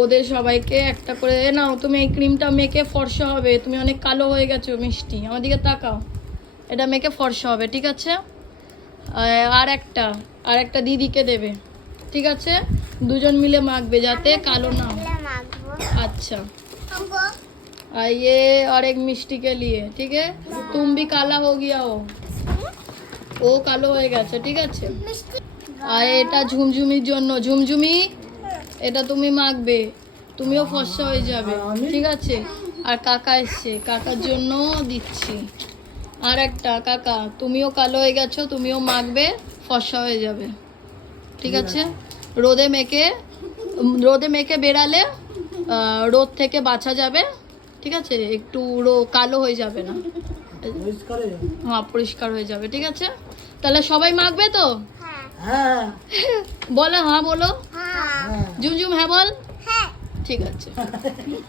ওদের সবাইকে একটা করে নাও। তুমি এই ক্রিমটা মেখে ফর্সা হবে, তুমি অনেক কালো হয়ে গেছো মিষ্টি, আমার দিকে তাকাও। এটা মেখে ফর্সা হবে, ঠিক আছে? আর একটা দিদিকে দেবে, ঠিক আছে? দুজন মিলে মাখবে যাতে কালো না হয়। अच्छा ये और एक मिष्टी के लिए, ठीक है? तुम भी काला हो गया हो, ও কালো হয়ে গেছে, ঠিক আছে? আর এটা ঝুমঝুমির জন্য, ঝুমঝুমি এটা তুমি মাখবে, তুমিও ফর্সা হয়ে যাবে, ঠিক আছে? আর কাকা এসছে, কাকার জন্য দিচ্ছি। আর একটা কাকা, তুমিও কালো হয়ে গেছো, তুমিও মাখবে, ফর্সা হয়ে যাবে, ঠিক আছে? রোদে মেখে বেরালে রোদ থেকে বাঁচা যাবে, ঠিক আছে? একটু কালো হয়ে যাবে না, হ্যাঁ পরিষ্কার হয়ে যাবে, ঠিক আছে? তাহলে সবাই মাখবে তো? হ্যাঁ বলো হ্যাঁ, বলো হ্যাঁ ঝুমঝুম হ্যাঁ বল, ঠিক আছে।